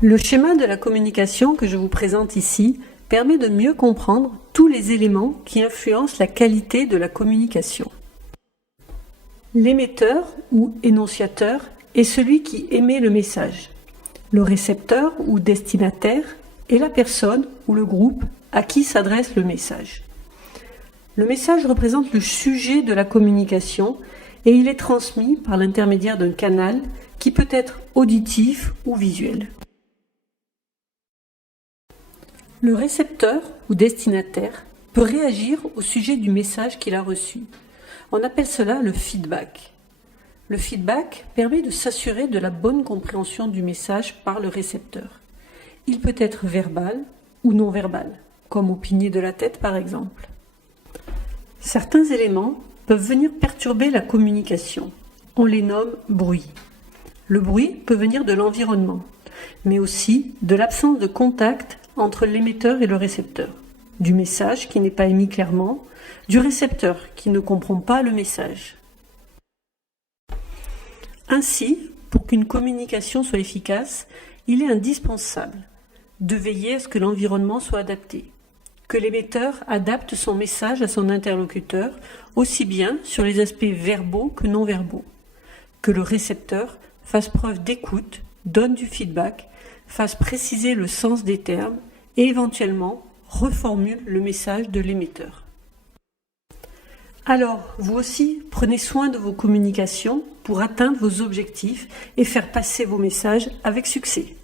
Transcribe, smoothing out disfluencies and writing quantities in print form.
Le schéma de la communication que je vous présente ici permet de mieux comprendre tous les éléments qui influencent la qualité de la communication. L'émetteur ou énonciateur est celui qui émet le message. Le récepteur ou destinataire est la personne ou le groupe à qui s'adresse le message. Le message représente le sujet de la communication et il est transmis par l'intermédiaire d'un canal qui peut être auditif ou visuel. Le récepteur ou destinataire peut réagir au sujet du message qu'il a reçu. On appelle cela le feedback. Le feedback permet de s'assurer de la bonne compréhension du message par le récepteur. Il peut être verbal ou non verbal, comme opiner de la tête par exemple. Certains éléments peuvent venir perturber la communication. On les nomme bruit. Le bruit peut venir de l'environnement, mais aussi de l'absence de contact entre l'émetteur et le récepteur, du message qui n'est pas émis clairement, du récepteur qui ne comprend pas le message. Ainsi, pour qu'une communication soit efficace, il est indispensable de veiller à ce que l'environnement soit adapté, que l'émetteur adapte son message à son interlocuteur, aussi bien sur les aspects verbaux que non verbaux, que le récepteur fasse preuve d'écoute, donne du feedback, fasse préciser le sens des termes et éventuellement reformule le message de l'émetteur. Alors, vous aussi, prenez soin de vos communications pour atteindre vos objectifs et faire passer vos messages avec succès.